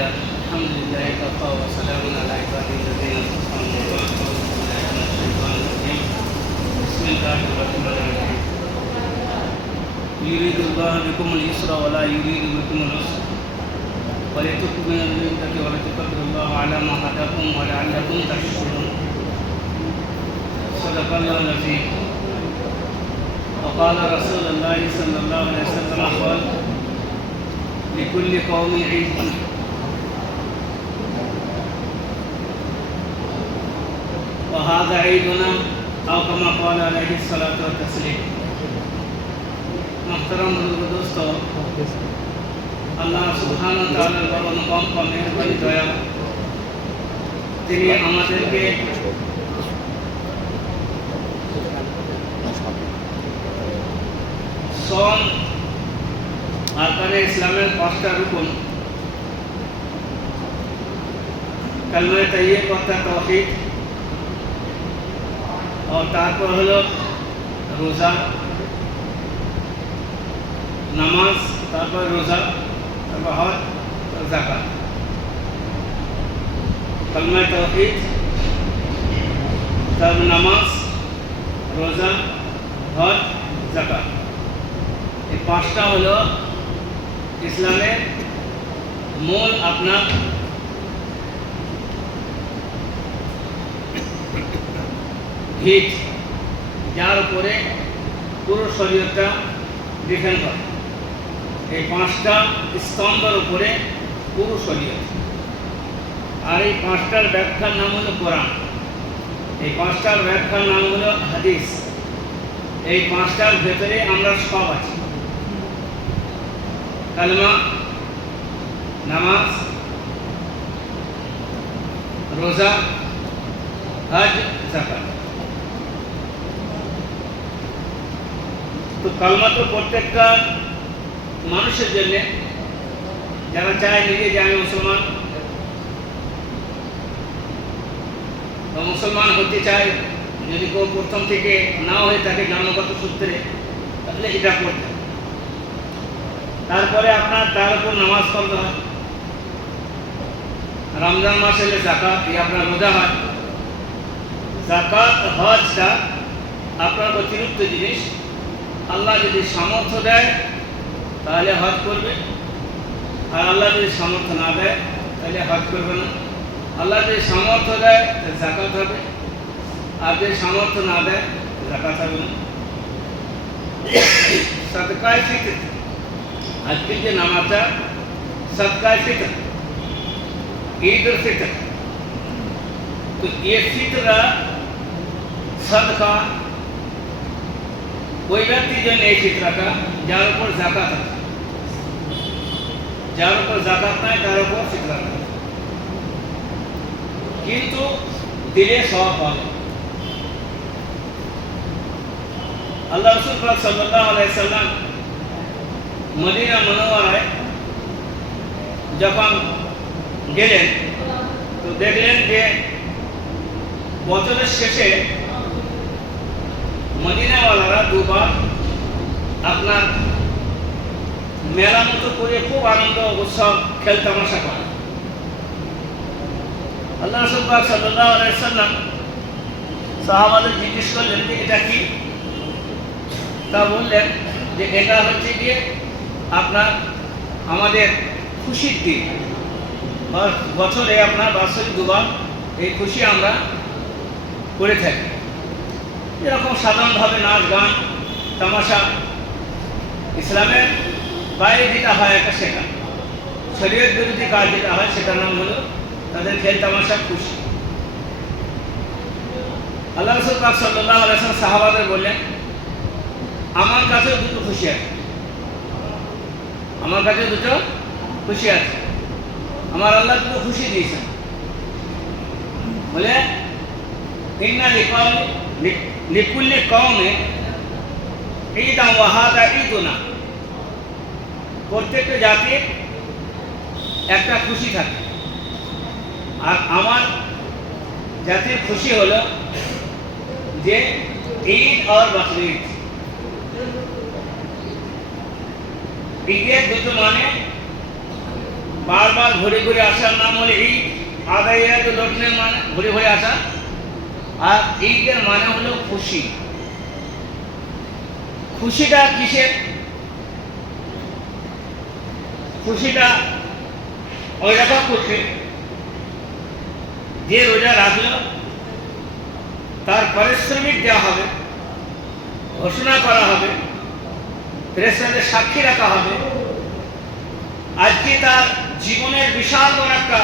لله الحمد لله كفى وسلام على عباده الذين اصطفى بسم الله الرحمن الرحيم يريد الله بكم اليسر ولا يريد بكم العسر ولتكملوا العدة ولتكبروا الله على ما هداكم ولعلكم تشكرون صدق الله العظيم وقال رسول الله صلى الله عليه وسلم قال لكل قوم عيد وهذا عيدنا أو كما قال عليه الصلاة والتسليم محترم दोस्तों আল্লাহ সুবহানাহু ওয়া তাআলার বড় অনুপম মেহেরবানি দয়া তিনি আমাদেরকে সওম আরকানে ইসলামের পাঁচটা রুকন কালমা তাইয়্যিব অর্থাৎ তাওহীদ और তারপর হলো রোজা নামাজ তারপর রোজা তারপর হজ যাকাত কালমা তাওহীদ তারপর নামাজ রোজা হজ যাকাত এই পাঁচটা হলো ইসলামের মূল আপনার ভিত যার উপরে পুরো শরীয়তটা ডিপেন্ড করে এই পাঁচটা স্তম্ভের উপরে পুরো শরীয়ত আর এই পাঁচটার ব্যাখ্যার নাম হলো কোরআন এই পাঁচটার ব্যাখ্যার নাম হলো হাদিস এই পাঁচটার ভেতরে আমরা সব আছি কালমা নামাজ রোজা হজ যাকাত তো কালমা তো প্রত্যেকটা মানুষের জন্য যারা চায় নিজে যে আমি মুসলমান বা মুসলমান হতে চায় যদি কেউ প্রথম থেকে না হয়ে থাকে জন্মগত সূত্রে তাহলে এটা করতে হবে তারপরে আপনার তার উপর নামাজ পড়তে হয় রমজান মাস এলে যাকাত আপনার রোজা হয় যাকাত হজটা আপনার অতিরিক্ত জিনিস আল্লাহ যদি সামর্থ্য দেয় তাহলে হজ করবে আর আল্লাহ যদি সামর্থ্য না দেয় তাহলে হজ করবে না আল্লাহ যদি সামর্থ্য দেয় তাহলে যাকাত হবে আর যদি সামর্থ্য না দেয় যাকাত হবে না সাদকায়ে ফিতর আজকের যে নামাজটা সাদকায়ে ফিতর ঈদ উল ফিতর তো ये ফিতরা সদকা ওই ব্যক্তির জন্য এই ফিতরাটা যার উপর যাকাত আছে যার উপর যাকাত নাই তার উপর ফিতরা নাই কিন্তু দিলে সওয়াব পাবে আল্লাহ রাসূল পাক সাল্লাল্লাহু আলাইহি সাল্লাম মদিনা মুনাওয়ারায় যখন গেলেন তো দেখলেন যে বছরের শেষে মদিনাওয়ালারা দুবার আপনার মেলা মতো করে খুব আনন্দ উৎসব খেল তামাশা করে আল্লাহ রাসূল পাক সাল্লাল্লাহু আলাইহি সাল্লাম সাহাবাদের জিজ্ঞেস করলেন যে এটা কি তা বললেন যে এটা হচ্ছে গিয়ে আপনার আমাদের খুশির দিন বছরে আপনার বাৎসরিক দুবার এই খুশি আমরা করে থাকি এরকম সাধারণভাবে নাচ গান তামাশা ইসলামের বাইরে যেটা হয় একটা শেখা শরীয়ত বিরোধী কাজ যেটা হয় সেটার নাম হলো তাদের খেল তামাশা খুশি আল্লাহ রাসূল পাক সাল্লাল্লাহু আলাইহি ওয়াসাল্লাম সাহাবাদের বললেন আমার কাছে দুটো খুশি আছে আমার কাছে দুটো খুশি আছে আমার আল্লাহ দুটো খুশি দিয়েছেন বলে ইন্না লিকুল্লি কওমে ঈদা ওয়া হাযা ঈদুনা প্রত্যেকটা জাতির একটা খুশি থাকে আর আমার জাতির খুশি হলো যে ঈদ আর বকরিদ ঈদের দুটো মানে বারবার ঘুরে ঘুরে আসার নাম হলো ঈদ। আদাইয়া তো লটনের মানে ঘুরে ঘুরে আসা, আর ঈদের মানে হলো খুশি। খুশিটা কিসের? খুশিটা ওই রকম খুশি যে রোজা রাখলো তার পারিশ্রমিক দেওয়া হবে, ঘোষণা করা হবে, ফেরেশতাদের সাক্ষী রাখা হবে, আজকে তার জীবনের বিশাল বড় একটা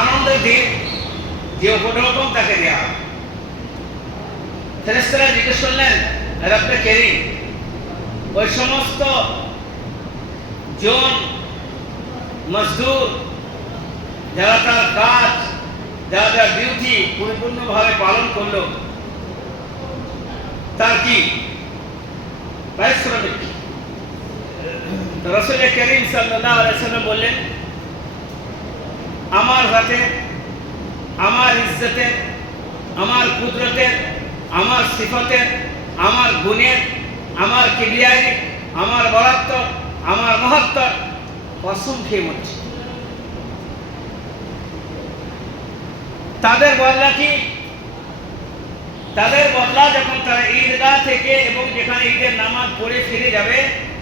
আনন্দের দিন যে উপঢৌকন তাকে দেওয়া হবে। ফেরেশতারা জিজ্ঞেস করলেন, রব্বে কারীম, ওই সমস্ত জন মজদুর যারা তার কাজ, যারা যার ডিউটি পরিপূর্ণভাবে পালন করলো, তার কি পারিশ্রমিক? রাসূল কারীম সাল্লাল্লাহু আলাইহি ওয়াসাল্লাম বললেন, আমার হাতে, আমার ইজ্জতের, আমার কুদরতের, আমার সিফতের, আমার গুণের, আমার কিবরিয়াই, আমার বরাত্ব, আমার মহত্ব কসম খেয়ে বলছি, তাদের বদলা কি? তাদের বদলা যখন তারা ঈদগাহ থেকে এবং যেখানে ঈদের নামাজ পড়ে ফিরে যাবে,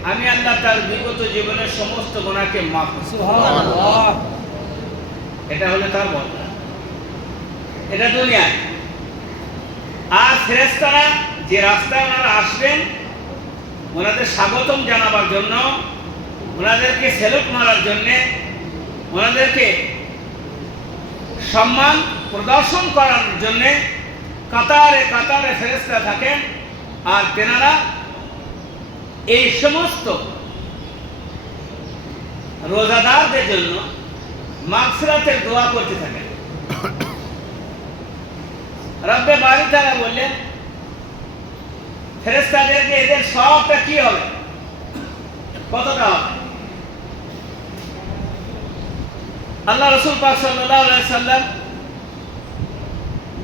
আমি আল্লাহ তার বিগত জীবনের সমস্ত গুনাহকে মাফ করব। সুবহানাল্লাহ। এটা হলো তার বদলা, এটা দুনিয়ায়। আর ফেরেশতারা যে রাস্তায় ওনারা আসবেন ওনাদের স্বাগতম জানাবার জন্য, ওনাদেরকে স্যালুট মারার জন্য, ওনাদেরকে সম্মান প্রদর্শন করার জন্য কাতারে কাতারে ফেরেশতা থাকেন। আর তেনারা এই সমস্ত রোজাদারদের জন্য মাগফিরাতের দোয়া করতে থাকেন। রব্বে বারি তাআলা বললেন ফেরেশতাদেরকে, এদের সবটা কি হবে, কতটা হবে? আল্লাহ রাসূল পাক সাল্লাল্লাহু আলাইহি সাল্লাম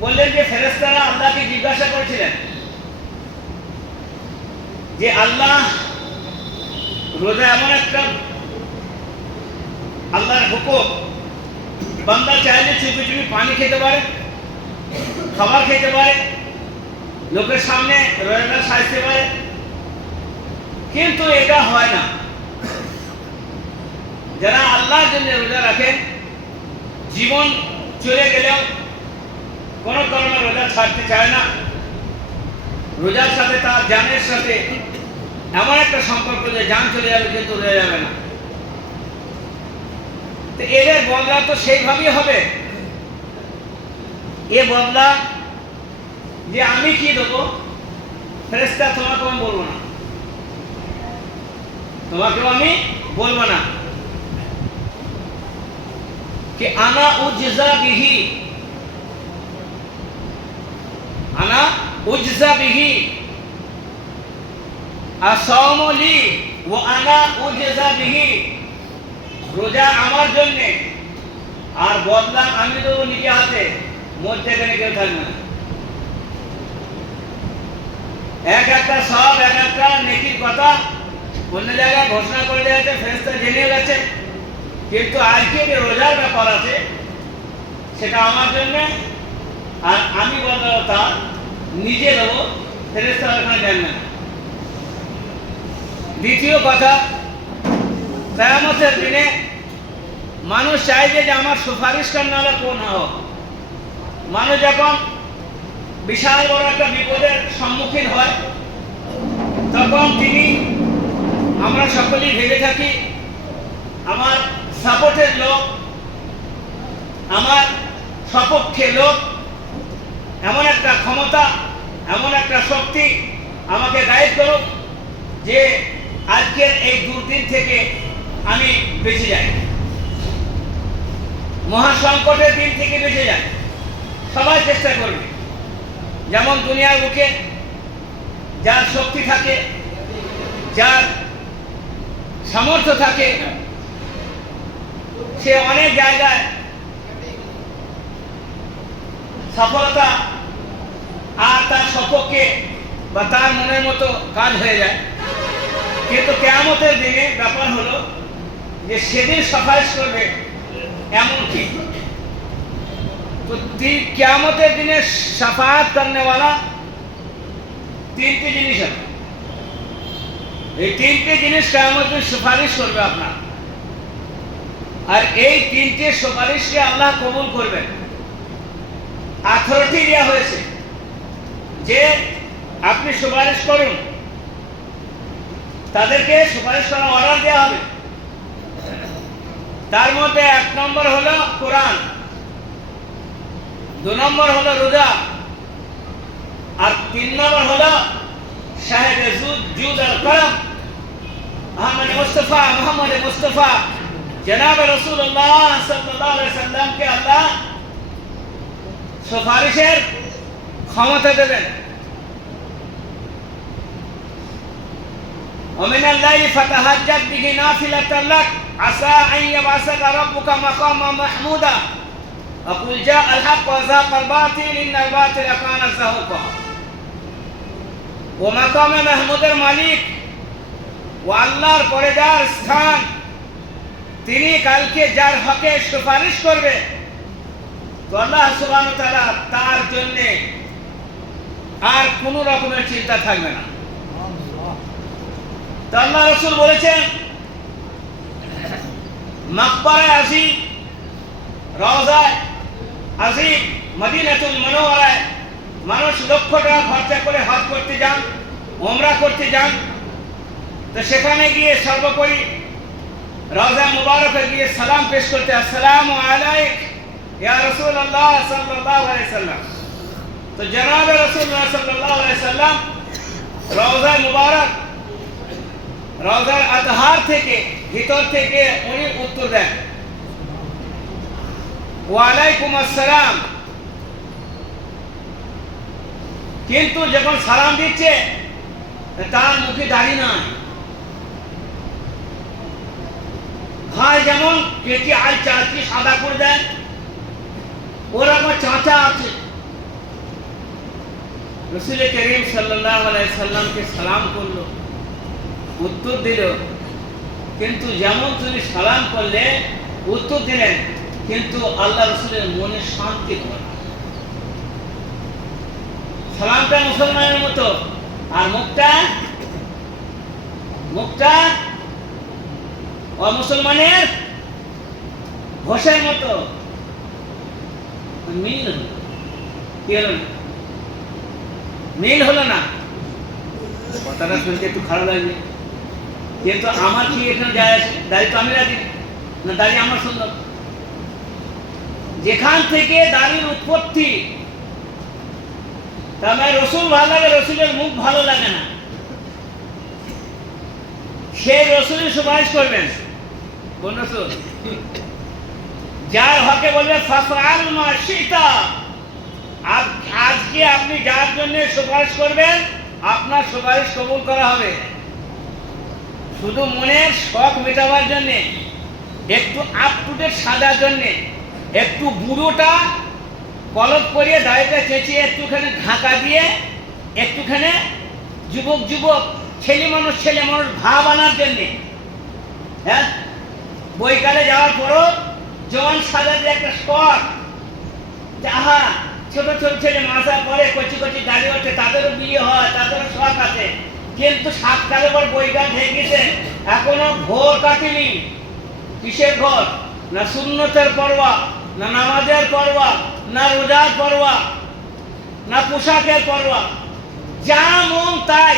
বললেন যে ফেরেশতারা আল্লাহকে জিজ্ঞাসা করেছিলেন যে আল্লাহ, রোজা এমন একটা আল্লাহর হুকুম, বান্দা চাইলে চুপি চুপি পানি খেতে পারে, খাবার খেতে পারে, লোকের সামনে রোজা সাজতে পারে, কিন্তু এটা হয় না। যারা আল্লাহর জন্য রোজা রাখেন, জীবন চলে গেলেও কোনো কারণে রোজা ছাড়তে চায় না, রোজার সাথে তার জানের সাথে এমন একটা সম্পর্ক যে জান চলে যাবে কিন্তু রয়ে যাবে না, তো এদের বদলা তো সেইভাবেই হবে। এ বদলা যে আমি কি দেবো, ফেরেশতা তোমাকে আমি বলবো না, তোমাকেও আমি বলবো না, कि आना उज्जा बिही, आना उज्जा बिही असौमु ली व आना उज्जा बिही, রোজা আমার জন্য আর বদলা আমি দেবো নিজে হাতে, মধ্যেখানে কেউ থাকবে না। এক একটা সব, এক একটা নেকির কথা অন্য জায়গায় ঘোষণা করে দেওয়া হয়েছে, ফেরেশতা জেনে গেছে, কিন্তু আজকে যে রোজার ব্যাপার আছে সেটা আমার জন্য, আর আমি বদলা তা নিজে দেবো, ফেরেশতারা এখানে জানবে না। দ্বিতীয় কথা, কিয়ামতের দিনে মানুষ চাইবে যে আমার সুপারিশ করনারা কোন হোক। মানুষ যখন বিশাল বড় একটা বিপদের সম্মুখীন হয় তখন তিনি, আমরা সকলেই ভেবে থাকি আমার সাপোর্টের লোক, আমার সপক্ষে লোক, এমন একটা ক্ষমতা, এমন একটা শক্তি আমাকে গাইড করুক যে আজকের এই দুর্দিন থেকে আমি বেঁচে যাই, মহাসংকটের দিন থেকে বেঁচে যাই। সবাই চেষ্টা করবে, যেমন দুনিয়ার বুকে যার শক্তি থাকে, যার সামর্থ্য থাকে, সে অনেক জায়গায় সফলতা আর তার সপক্ষে বা তার মনের মতো কাজ হয়ে যায়। কিন্তু কিয়ামতের দিনে ব্যাপার হলো যে সেদিন সুপারিশ করবে এমন কি? তো কিয়ামতের দিনে শাফাআত করনে वाला তিনটি জিনিস আছে। এই তিনটি জিনিস কিয়ামতে সুপারিশ করবে আপনার, আর এই তিনটি সুপারিশকে আল্লাহ কবুল করবেন। অথরিটি দেওয়া হয়েছে যে আপনি সুপারিশ করুন, তাদেরকে সুপারিশ করার অর্ডার দেওয়া হবে। তার মধ্যে 1 নম্বর হলো কোরআন, 2 নম্বর হলো রোজা, আর 3 নম্বর হলো শাহেদ জুদ আর করম মোহাম্মদ মুস্তাফা জনাব রাসূলুল্লাহ সাল্লাল্লাহু আলাইহি সাল্লামকে আল্লাহ সুপারিশের ক্ষমতা দেবেন। ومن الليل فتهجد به نافلة لك عسى أن يبعثك ربك مقاما محمودا وقل جاء الحق وزهق الباطل إن الباطل كان زهوقا। ও মাকামে মাহমুদের মালিক ও আল্লাহর পরেদার স্থান, তিনি কালকে যার হকে সুপারিশ করবে তো আল্লাহ সুবহানাহু ওয়া তাআলা তার জন্য আর কোনো রকমের চিন্তা থাকবে না। তো আল্লাহ রাসূল বলেছেন, মাকবারায় আসি, রওজায় আসি, মদিনাতুল মুনাওয়ারায় মানুষ লক্ষ টাকা খরচা করে হজ করতে যান, উমরা করতে যান। তো সেখানে গিয়ে সর্বোপরি রওজা মুবারকে গিয়ে সালাম পেশ করতে, আসসালামু আলাইক ইয়া রাসূলুল্লাহ সাল্লাল্লাহু আলাইহি সাল্লাম। তো জনাব রাসূলুল্লাহ সাল্লাল্লাহু আলাইহি সাল্লাম রওজা মুবারক, রওজার আজহার থেকে ভিতর থেকে উনি উত্তর দেন, ওয়া আলাইকুম আসসালাম। কিন্তু যখন সালাম দিচ্ছে তার মুখে দাড়ি নাই, ভাই যেমন কেটে আর চাচি সাদা করে দেন, ওর আমার চাচা আছে। রাসূল করিম সাল্লাল্লাহু আলাইহি সাল্লামকে সালাম করলো, উত্তর দিল, কিন্তু যেমন তিনি সালাম করলে উত্তর দিলেন, কিন্তু আল্লাহ রাসূলের মনে শান্তি হলো না। সালামটা মুসলমানের মতো, আর মুখটা অমুসলমানের ঘোষের মতো। মিল হলো না। কথাটা শুনতে একটু খারাপ লাগবে, কিন্তু আমার কি এখানে যায় আসে? দাড়ি তো আমি রাখি না, দাড়ি আমার সুন্দর। যেখান থেকে দাড়ির উৎপত্তি, তার মানে রসুল ভালো লাগে, রসুলের মুখ ভালো লাগে না, সেই রসুলের সুপারিশ করবেন। কোন রসুল? যার হকে বলবে ফাফআল মা শিতা। আজকে আপনি যার জন্য সুপারিশ করবেন আপনার সুপারিশ কবুল করা হবে। শুধু মনের শখ মেটাবার জন্য, একটু আপ টু ডেট সাজার জন্য, একটু বুড়োটা কলপ করিয়ে দাড়িটা চেঁচিয়ে একটুখানি ঢাকা দিয়ে একটুখানি যুবক ছেলে মানুষ ভাব আনার জন্যে, হ্যাঁ, বইকালে যাওয়ার পরও জওয়ান সাজাতে একটা শখ, যাহা ছোট ছেলে মাসা পরে কচি দাড়ি ওঠে, তাদেরও বিয়ে হয়, তাদেরও শখ আছে। কিন্তু 7 কালে পর বইকাল হয়ে গেছে, এখনো ভোর কাটেনি। কিসের ঘর? না সুন্নতের পরোয়া, না নামাজের পরোয়া, না রোজার পরোয়া, না পোশাকের পরোয়া। যা মন তাই,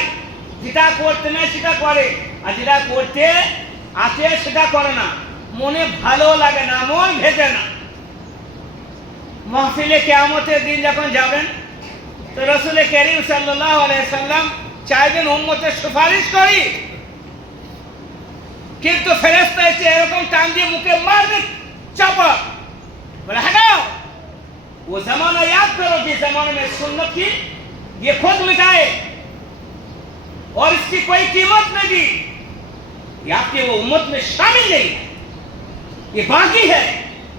যেটা করতে নেই সেটা করে, আর যেটা করতে আছে সেটা করে না। মনে ভালো লাগে না, মন ভেজে না। মাহফিলে কিয়ামতের দিন যখন যাবেন তো রাসূল করিম সাল্লাল্লাহু আলাইহি সাল্লাম চাইবেন উম্মতের সুপারিশ করি, কিন্তু ফেরেশতা এসে এরকম টান দিয়ে মুখে মারবে চাপা, बोले हटाओ, वो जमाना याद करो जिस जमाने में सुन्नत की ये खुद मिटाए और इसकी कोई कीमत नहीं दी, ये आपके वो उम्मत में शामिल नहीं है, ये बाकी है,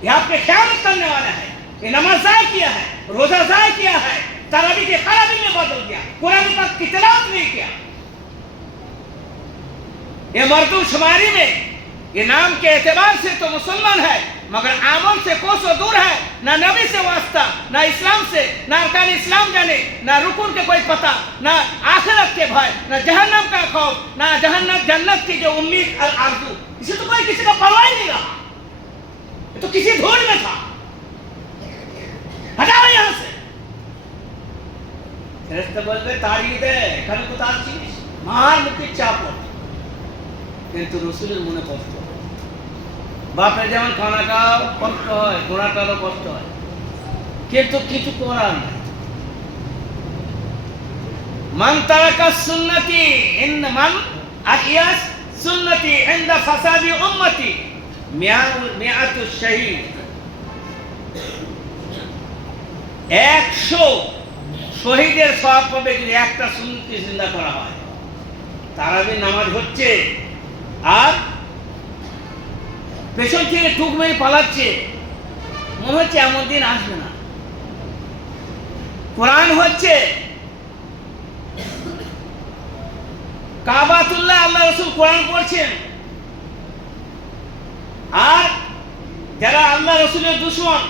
ये आपके ख्यामत करने वाला है। ये नमाज ज़ाया किया है, रोजा ज़ाया किया है, तरावी के खराबी में बदल दिया, कुरान पाक की तिलावत नहीं किया, ये मर्दूशुमारी में ये नाम के एतबार से तो मुसलमान है, मगर अमल से कोसों दूर है। ना नबी से वास्ता, ना इस्लाम से, ना अरकान इस्लाम जाने, ना रुकुन के कोई पता, ना आखिरत के भय, ना जहन्नम का खौफ, ना जहन्नम जन्नत की जो उम्मीद और आरज़ू, इसे तो कोई किसी का परवाह नहीं रहा। ये तो किसी धूल में था। हटाओ यहाँ से। ফেরেশতা বলবে তাড়িয়ে দে, এখানে তো তাড়ছিস, মার মুখে চাপড়। কিন্তু রসুলের মনে কষ্ট হয়। বাপের যেমন কানাটাও কষ্ট হয়, ঘোড়াটারও কষ্ট হয়, কিন্তু কিছু করার নাই। মান তারাকা সুন্নতি ইন মান আইয়াস সুন্নতি ইনদা ফাসাদি উম্মতি মিআতু শাহীদ। 100 শহীদের সওয়াব পাবে যদি একটা সুন্নতি জিন্দা করা হয়। তারাবির নামাজ হচ্ছে আর পেছন থেকে টুক মেরে পালাচ্ছে, মনে হচ্ছে এমন দিন আসবে না। কোরআন হচ্ছে, কাবাতুল্লাহ আল্লাহ রাসূল কোরআন পড়ছেন, আর যারা আল্লাহ রাসূলের দুশমন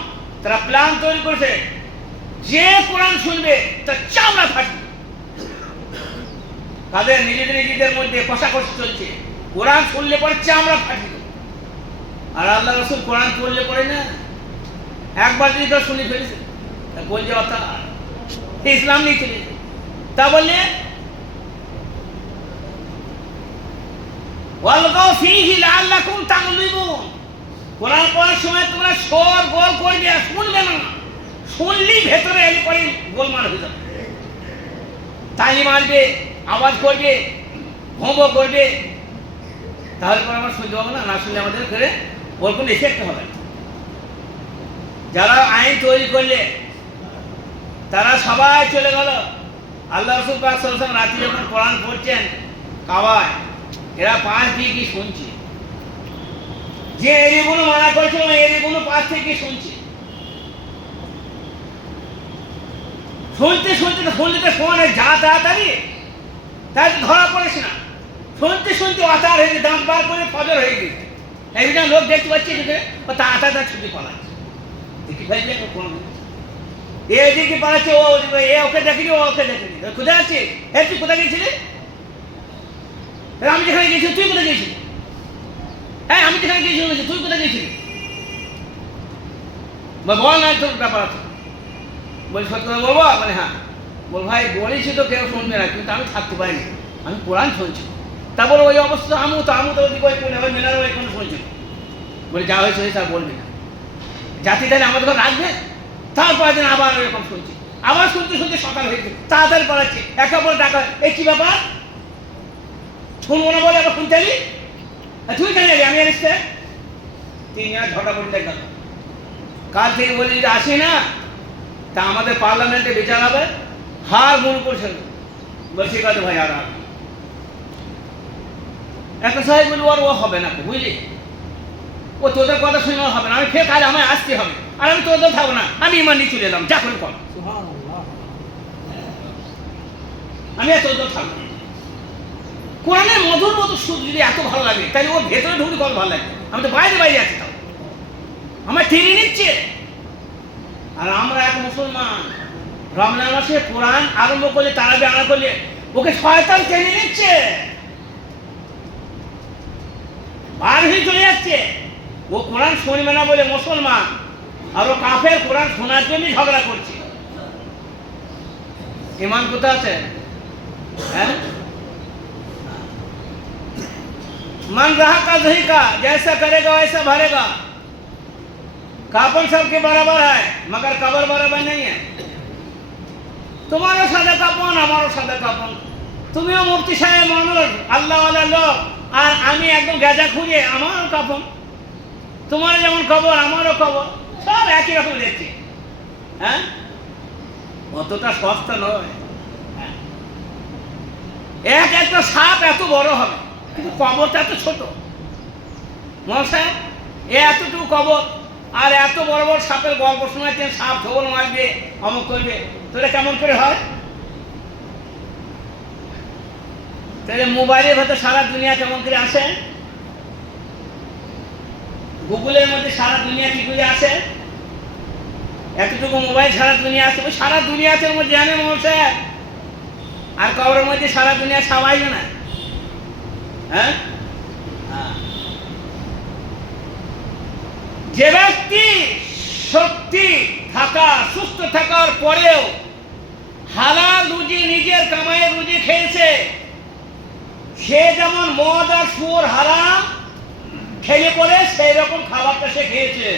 তারা প্ল্যান তৈরি করেছে, যে কোরআন শুনবে তার চামড়া ফাটবে। তাদের নিজেদের মধ্যে কষাকষি চলছে, কোরআন শুনলে পরে চামড়া ফাটবে। আর আল্লাহ রাসূল কোরআন পড়লে পড়ে না, একবার যদি তো শুনে ফেলেছে বল যে অর্থাৎ ইসলাম নিয়ে চলেছে। তা বললে ওয়ালগাও ফীহি লাআল্লাকুম তাগলিবুন, কোরআন পড়ার সময় তোমরা সর গোল করবে, শুনবে না। শুনলেই ভেতরে এলে পরে গোলমাল হয়ে যাবে, তালি মারবে, আওয়াজ করবে, ভোঁ করবে, তাহলে পরে আমরা শুনতে পাবো না। না শুনলে আমাদের করে ওর কোনো এফেক্ট হবে না। যারা আইন তৈরি করলে তারা সবাই চলে গেল। আল্লাহ রাসূল পাক সাল্লাল্লাহু আলাইহি ওয়াসাল্লাম রাতে যখন কোরআন পড়ছেন কাবায়, এরা পাশ দিয়ে কি শুনছে, যে এরিগুলো মানা করেছিল এরিগুলো পাশ থেকে শুনছে। শুনতে শুনতে শোনে যা তাড়াতাড়ি, তাই ধরা পড়েছে না। শুনতে শুনতে অতার হয়ে দাঁত বার করে ফজর হয়ে গেছে। একজন লোক দেখতে পাচ্ছি ও তাড়াতাড়ি ছুটি পালাচ্ছে, দেখি ফেললে কোনো এদিকে পালাচ্ছে, ও ওকে দেখেনি, ও ওকে দেখেনি। কোথায় আছে? হ্যাঁ তুই কোথায় গেছিলি? আমি যেখানে গেছি তুই কোথায় গেছিলি? হ্যাঁ আমি যেখানে গেছি তুই কোথায় গেছিলি? বল না তোর ব্যাপার আছে। বলি সত্যি কথা বলবো? মানে হ্যাঁ। বল ভাই বলেছি তো কেউ শুনবে না, কিন্তু আমি থাকতে পারিনি, আমি কোরআন শুনছি। তা বলো ওই অবস্থা আমু তো ওদিকে ওই মেলার ওই কোনো শুনছিল। বলে যা হয়েছে তার বলবি না, জাতি তাহলে আমাদের ঘর রাখবে। তারপরে দিন আবার এরকম শুনছি, আবার শুনতে শুনতে সকাল হয়েছে, তাড়াতাড়ি পালাচ্ছি, একে অপর ডাকা, এই কি ব্যাপার শুনবো না বলে আবার শুনতে যাবি? তুই কেন যাবি? আমি আসতে 3 জনের ঝটাপটি দেখলাম। কাল থেকে বলি যদি আসি না তা আমাদের পার্লামেন্টে বিচার হবে, হার মূল করছেন। বলছি কাজ ভাই আর একটা সাহেব বলবো আর ও হবে না, বুঝলি? ও তোদের কথা শুনে হবে না, আমি ফের কাজ আমায় আসতে হবে, আর আমি তোদের থাকবো না, আমি ইমান নিয়ে চলে এলাম, যা করে কর। আমি আর তোদের থাকবো না। কোরআনের মধুর মতো সুর যদি এত ভালো লাগে তাহলে ওর ভেতরে ঢুকলে কত ভালো লাগে। আমি তো বাইরে আছি, তাও আমার টেনে নিচ্ছে। আর আমরা এক মুসলমান রমজান মাসে কোরআন আরম্ভ করলে, তারাবি আনা করলে ওকে শয়তান টেনে নিচ্ছে, বার হয়ে চলে যাচ্ছে। ও কোরআন শুনবে না বলে মুসলমান, আর ও কাফের কোরআন শোনার জন্যই ঝগড়া করছে। ইমান কোথায় আছে? হ্যাঁ, मन रहा का दही का, जैसा करेगा वैसा भरेगा। कापन सबके बराबर है, मगर कबर बराबर नहीं है। तुम्हारा सादा कापन, हमारा सादा कापन। তুমিও মুফতি সাহেব মানুষ, আল্লাহওয়ালা লোক, আর আমি একদম গাঁজা খুঁজে, আমারও কাপন। তোমার যেমন কবর আমারও কবর, সব একই রকম দেখছি। হ্যাঁ, অতটা সস্তা নয়। একটা সাপ এত বড় হবে, কিন্তু কবরটা এত ছোট। মশাই এতটুকু কবর, আর এত বড় বড় সাপের গল্প শোনাচ্ছেন, সাপ ঢোল মারবে, অমুক করবে, তোরা কেমন করে হয়? তাহলে মোবাইলের ভেতর সারা দুনিয়া কেমন করে আসে? গুগলের মধ্যে সারা দুনিয়া কি করে আছে, এতটুকু মোবাইল সারা দুনিয়া আছে, ওই সারা দুনিয়াতে মধ্যে জানে মশা, আর কবরের মধ্যে সারা দুনিয়া সবাই না। হ্যাঁ, যে ব্যক্তি শক্তি থাকা সুস্থ থাকার পরেও হালাল রুজি নিজের কামাইয়ের রুজি খেয়েছে, সে যেমন মদ আর সুর হারাম খেলে পরে সেই রকম খাবারটা সে খেয়েছে।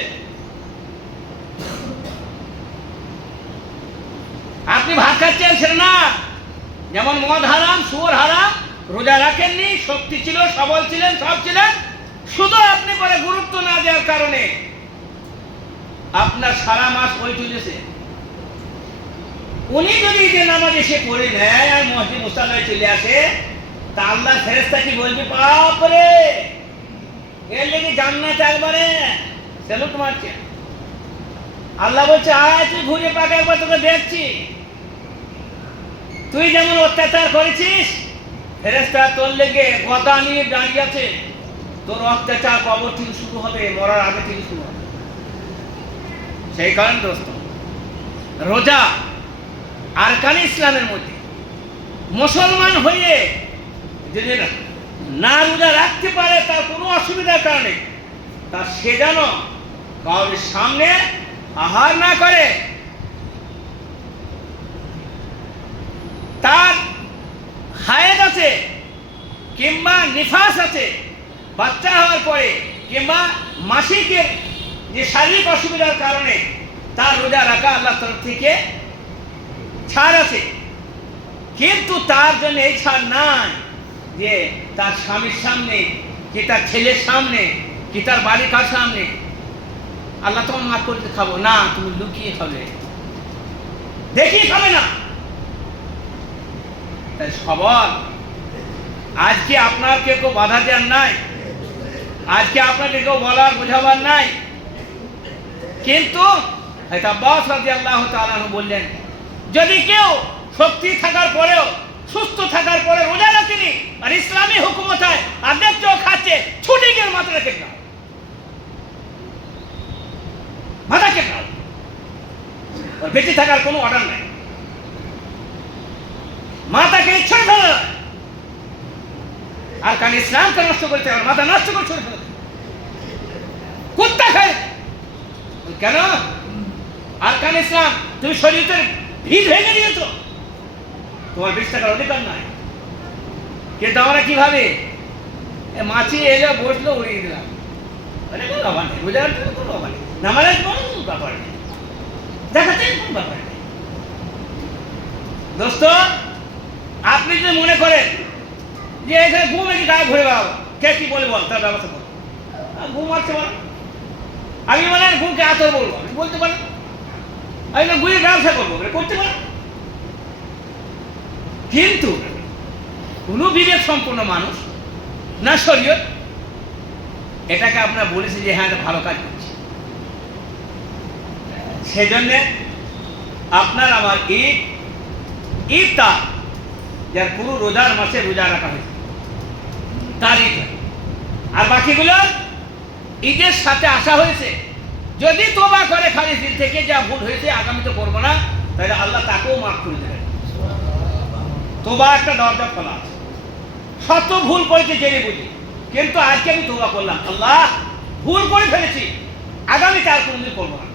আপনি ভাত খাচ্ছেন সেটা না, যেমন মদ হারাম সুর হারাম, রোজা রাখেননি, শক্তি ছিল, সবল ছিলেন, সব ছিলেন, শুধু আপনি পরে গুরুত্ব না দেওয়ার কারণে আপনার সারা মাস ওই চলেছে। উনি যদি যে নামাজ এসে পড়ে নেয় আর মসজিদ মুসাল্লায় চলে আসে, তা আল্লাহ ফেরেশতা কি বলবে, বাপ রে এর লেগে জান্নাত একবারে সেলুট মারছে। আল্লাহ বলছে, আয় তুই ঘুরে পাকে একবার তোকে দেখছি, তুই যেমন অত্যাচার করেছিস, ফেরেশতা তোর লেগে গদা নিয়ে দাঁড়িয়ে আছে, তোর অত্যাচার কবর থেকে শুরু হবে, মরার আগে থেকে শুরু হবে। সেই কারণে দোস্ত, রোজা আরকান ইসলামের মধ্যে মুসলমান হয়ে যদি না রোজা রাখতে পারে তার কোনো অসুবিধার কারণে, তা সে যেন কাউরের সামনে আহার না করে, তার হায়েদ আছে কিংবা নিফাস আছে, বাচ্চা হওয়ার পরে কিংবা মাসিকের যে শারীরিক অসুবিধার কারণে তার রোজা রাখা আল্লাহর তরফ থেকে ছাড় আছে, কিন্তু তার জন্য এই ছাড় নাই যে তার স্বামীর সামনে কি তার ছেলের সামনে কি তার বালিকার সামনে আল্লাহ তোমার মাফ করতে খাবো না, তুমি লুকিয়ে খাবে, দেখিয়ে খাবে না। তাই সবল আজকে আপনার কেউ বাধা দেওয়ার নাই, আজকে আপনাকে কেউ বলার বোঝাবার নাই, কিন্তু আব্বাস রাদিয়াল্লাহু তাআলা আনহু বললেন, যদি কেউ শক্তি থাকার পরেও সুস্থ থাকার পরে রোজা রাখেনি আর ইসলামী হুকুমতায় আর দেখছো খাচ্ছে, ছুটি গিয়ে মাথা রেখে দাও, মাথা কেটে দাও, ওর বেঁচে থাকার কোনো অর্ডার নাই, মাথাকে ছেড়ে ফেলে। আর কারণ ইসলামকে নষ্ট করতে হবে, মাথা নষ্ট করে ছেড়ে ফেলে কুত্তা খায় কেন? আর কারণ ইসলাম তুমি শরীরের ভিড় ভেঙে দিয়েছ, তোমার বেঁচে থাকার অধিকার নাই। কিন্তু আমরা কিভাবে মাছি এলো বসলো উড়িয়ে দিলাম, কোনো ব্যাপার নেই, বুঝে কোনো ব্যাপার নেই, নামাজের কোনো ব্যাপার নেই, দেখাচ্ছেন কোনো ব্যাপার নেই। দোস্ত, আপনি যদি মনে করেন যে এখানে ঘুম এসে গায়ে ঘুরে বেড়াবো, কে কি বলে বল, তার ব্যবস্থা করো, ঘুম আসতে পারো, আমি মানে ঘুমকে আতর বলবো, আমি বলতে পারি, আমি ঘুরে ব্যবসা করবো করতে পারো। কিন্তু কোন বিবেক সম্পন্ন মানুষ না শরীয়ত এটাকে আপনার বলেছে যে হ্যাঁ ভালো কাজ করছে, সেজন্য আপনার আমার ঈদ তার যার পুরো রোজার মাসে রোজা রাখা হয়েছে তার ঈদ, আর বাকিগুলো ঈদের সাথে আসা হয়েছে। যদি তোবা করে খালি দিল থেকে যা ভুল হয়েছে আগামীতে করবো না, তাহলে আল্লাহ তাকেও মাফ করে দেবেন। তোবা একটা দরজা খোলা আছে, শত ভুল করেছে জেনে বুঝি, কিন্তু আজকে আমি তোবা করলাম, আল্লাহ ভুল করে ফেলেছি, আগামীতে আর কোনদিন করবো না,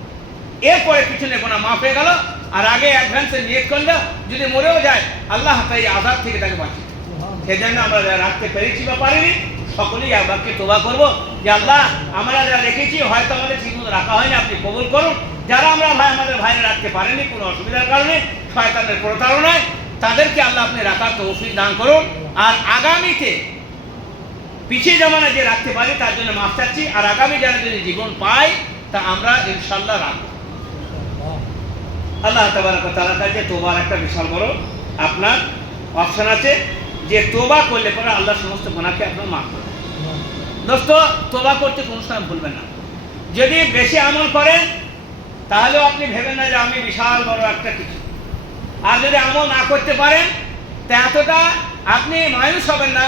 এরপরে কিছু নেবো না, মাফ হয়ে গেল। আর আগে অ্যাডভান্সে নিয়ত করলো যদি মরেও যায় আল্লাহ তাই আযাব থেকে তাকে বাঁচিয়ে, সেজন্য আমরা রাখতে পেরেছি বা পারিনি সকলেই একবারকে তোবা করবো যে আল্লাহ আমরা যারা রেখেছি হয়তো আমাদের ঠিকমতো রাখা হয়নি, আপনি কবুল করুন। যারা আমরা আমাদের ভাইরা রাখতে পারেনি কোনো অসুবিধার কারণে, শয়তানের প্রতারণায়, তাদেরকে আল্লাহ আপনি রাখার তৌফিক দান করুন। আর আগামীতে পিছিয়ে জমানা যে রাখতে পারি তার জন্য মাফ চাচ্ছি, আর আগামী যারা যদি জীবন পাই তা আমরা ইনশাল্লাহ রাখবো। আল্লাহ তাবারক ওয়া তাআলার কাছে তোবার একটা বিশাল বড় আপনার অপশন আছে যে তোবা করলে পরে আল্লাহ সমস্ত গুনাহকে আপনার মাফ করে। দোস্ত, তোবা করতে কোনো সময় ভুলবেন না। যদি বেশি আমল করেন তাহলেও আপনি ভেবেন না যে আমি বিশাল বড় একটা কিছু, আর যদি আমল না করতে পারেন তা এতটা আপনি মায়ুস হবেন না,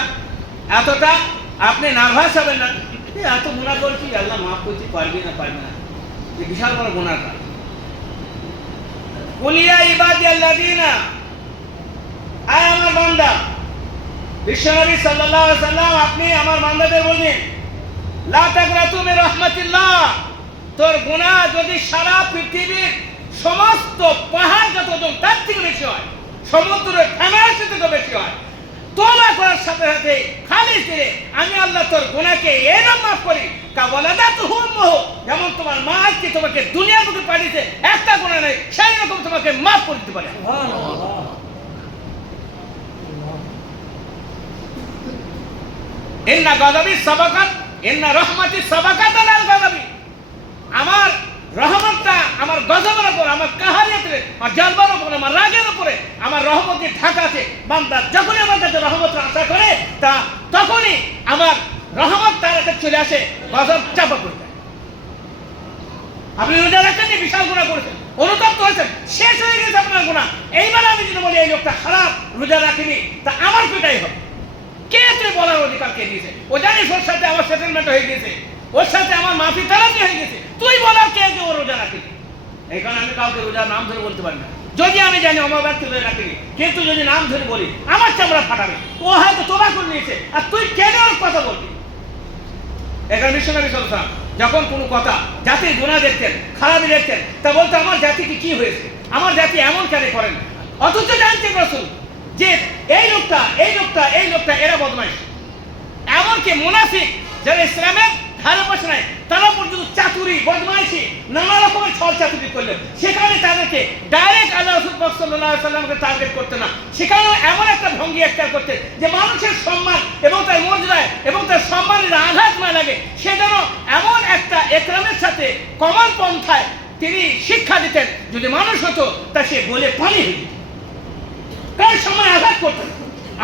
এতটা আপনি নার্ভাস হবেন না, এত গুনাহ করছি, আল্লাহ মাফ করতে পারবে না পারবে না, যে বিশাল বড় গুনাহ কাজ। কুলিয়া ইবাদিয়াল্লাযিনা, আয় আমার বান্দা, বিশ্বনবী সাল্লাল্লাহু আলাইহি সাল্লাম আপনি আমার বান্দাদের বলবেন, লা তাকরাতু মির রাহমাতিল্লাহ, তোর গুনাহ যদি সারা পৃথিবীর সমস্ত পাহাড় যত তার থেকে বেশি হয়, সমুদ্রের ফেনার থেকে বেশি হয়, তোবা করার সাথে সাথে খালি দিলে আমি আল্লাহ তোর গুনাহকে এরকম মাফ করি কাওয়ালাদাতুহু উম্মুহু, যেমন তোমার মা আজকে তোমাকে দুনিয়ার বুকে পাঠিয়েছে একটা গুনাহ নেই, সেই রকম তোমাকে মাফ করে দিতে পারে। সুবহানাল্লাহ। ইন্না গাযাবি সাবাকাত, ইন্না রাহমাতি সাবাকাত আলাল গাযাবি, আমার রহমতটা আমার গজবের উপর, আমার কাহারিয়াতের, আমার জলবার উপর, আমার রাগের উপরে আমার রহমতের ঢাকা আছে। বান্দা যখনই আমার কাছে রহমতের আশা করে তা তখনই আমার রহমত তার কাছে চলে আসে, গজব চাপা পড়ে যায়। আপনি রোজা রাখেন, বিশাল গুনাহ করেছেন, অনুতপ্ত হয়েছেন, শেষ হয়ে গেছে আপনার গুনাহ, এইবার আমি যদি বলি এই লোকটা খারাপ, রোজা রাখেনি, তা আমার পিটাই হবে। কে তুই বলার অধিকার কে দিয়েছে? ও জানিস ওর সাথে আমার সেটেলমেন্ট হয়ে গেছে, ওর সাথে আমার মাফি তালাকি হয়ে গেছে, তুই বলার কে যে ও রোজা রাখেনি? এই কারণে আমি কাউকে রোজার নাম ধরে বলতে পারি না। যদি আমি জানি আমার ব্যক্তি রোজা রাখেনি, কিন্তু যদি নাম ধরে বলি আমার চামড়া ফাটাবে। ও হয়তো তোবা করে নিয়েছে, আর তুই কেন ওর কথা বলবি? এখানে বিশ্বনবী সাল্লাল্লাহু আলাইহি ওয়াসাল্লাম যখন কোনো কথা জাতির গুনাহ দেখতেন, খারাপই দেখতেন, তা বলতো আমার জাতিকে কি হয়েছে, আমার জাতি এমন কেন করেন? অথচ জানতেন রাসূল যে এই লোকটা এই লোকটা এই লোকটা এরা বদমাইশ, এমনকি মুনাফিক যারা ইসলামের ধারে পাশে নাই তারা পর্যন্ত চাতুরি বদমাইশি নানা রকমের ছল চাতুরি করলেন, সেখানে তাদেরকে ডাইরেক্ট আল্লাহ রাসূল সাল্লাল্লাহু আলাইহি ওয়াসাল্লামকে টার্গেট করতে না, সেখানে এমন একটা ভঙ্গি একটা করতে যে মানুষের সম্মান এবং তার মর্যাদায় এবং তার সম্মানের আঘাত না লাগে, সে যেন এমন একটা একরামের সাথে কমন পন্থায় তিনি শিক্ষা দিতেন, যদি মানুষ হতো তা সে বলে পানি হয়ে যেত, তার সময় আঘাত করতেন।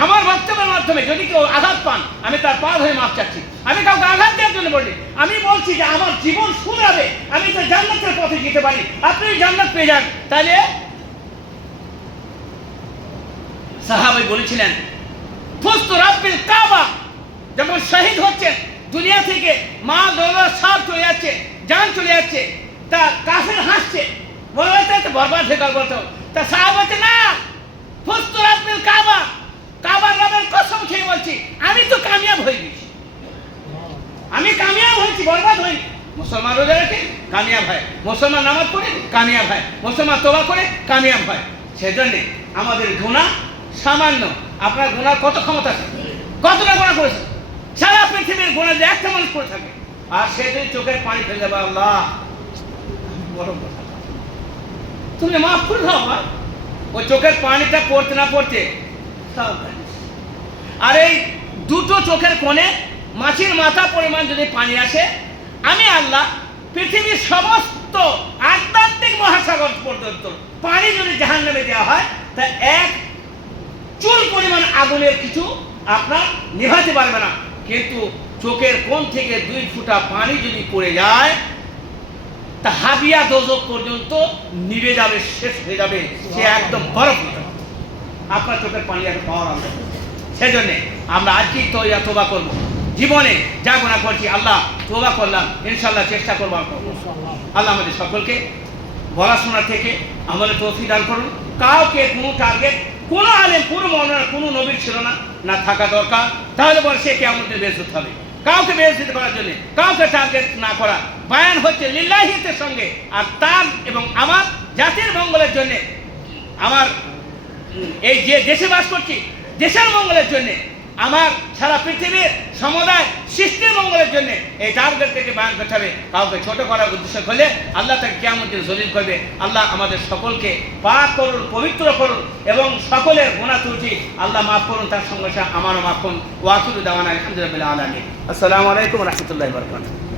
আমার বক্তব্যের মাধ্যমে যদি কেউ আঘাত পান, আমি তার পা ধরে মাফ চাচ্ছি। আমি কাউকে আঘাত দেওয়ার জন্য বলি, আমি বলছি যে আমার জীবন শুনাবে, আমি তো জান্নাতের পথে যেতে পারি, আপনি জান্নাত পেয়ে যান। তাহলে সাহাবাই বলেছিলেন, ফুস্তু রাব্বিল কাবা, যখন শহীদ হচ্ছেন, দুনিয়া থেকে মা দৌলত সব চলে যাচ্ছে, জান চলে যাচ্ছে, তা কাফের হাসছে, বলা হচ্ছে বরবাদ হয়ে গেল, বলতো তা সাহাবাতে না, ফুস্তু রাব্বিল কাবা, কাবার রবের কসম খেয়ে বলছি আমি তো কামিয়াব হয়ে গেছি, আমি কামিয়াব হয়েছি, বরবাদ হইনি। মুসলমান রোজা রাখে কামিয়াব হয়, মুসলমান নামাজ পড়ে কামিয়াব হয়, মুসলমান তোবা করে কামিয়াব হয়। সেজন্য আমাদের গুনাহ সামান্য, আপনার গুনাহ কত ক্ষমতা আছে, কতটা গুনাহ করেছে? সারা পৃথিবীর গুনাহ যে একটা মানুষ করে থাকে, আর সে যদি চোখের পানি ফেলে যাবে, আল্লাহ বড় কথা, তুমি মাফ করে দাও ভাই, ওই চোখের পানিটা পড়তে না পড়তে। আর এই দুটো চোখের কোণে মাছির মাথা পরিমাণ যদি পানি আসে, আমি আল্লাহ পৃথিবীর সমস্ত আটলান্টিক মহাসাগর পর্যন্ত পানি যদি জাহান্নামে দেওয়া হয়, তা এক চুল পরিমাণ আগুনের কিছু আপনার নিভাতে পারবে না। কিন্তু চোখের কোণ থেকে 2 ফুটা পানি যদি পড়ে যায়, তা হাবিয়া দোজক পর্যন্ত নিভে যাবে, শেষ হয়ে যাবে, সে একদম বরফ হয়ে যাবে। আপনার চোখের পানি একটা পাওয়ার আনবে। সেজন্যে আমরা আজকেই তোবা করবো, জীবনে যা গুনাহ করছি আল্লাহ তোবা করলাম, ইনশাআল্লাহ চেষ্টা করবো। আল্লাহ আমাদের সকলকে পড়াশোনা থেকে আমাদের তৌফিক দান করুন। কাউকে কোনো টার্গেট, কোনো আলেম, কোনো মওলানা, কোনো নবী ছিল না, না থাকা দরকার, তাহলে বলে সে কিয়ামতের বেইজ্জত হবে। কাউকে বেইজ্জত করার জন্য কাউকে টার্গেট না করা, বায়ান হচ্ছে লিল্লাহিতের সঙ্গে, আর তার এবং আমার জাতির মঙ্গলের জন্য, আমার এই যে দেশে বাস করছি দেশের মঙ্গলের জন্য, আমার সারা পৃথিবীর সমুদায় সৃষ্টির মঙ্গলের জন্য এই টার্গেট থেকে বায়ান করতে হবে। কাউকে ছোট করার উদ্দেশ্য করলে আল্লাহ তাকে কিয়ামতের জলিল করবে। আল্লাহ আমাদের সকলকে পাক করুন, পবিত্র করুন, এবং সকলের গুনাহ ত্রুটি আল্লাহ মাফ করুন, তার সঙ্গে আমারও মাফ করুন। ওয়া আখিরু দাওয়ানা আলহামদুলিল্লাহি রাব্বিল আলামিন। আসসালামু আলাইকুম ওয়া রাহমাতুল্লাহি ওয়া বারাকাতুহু।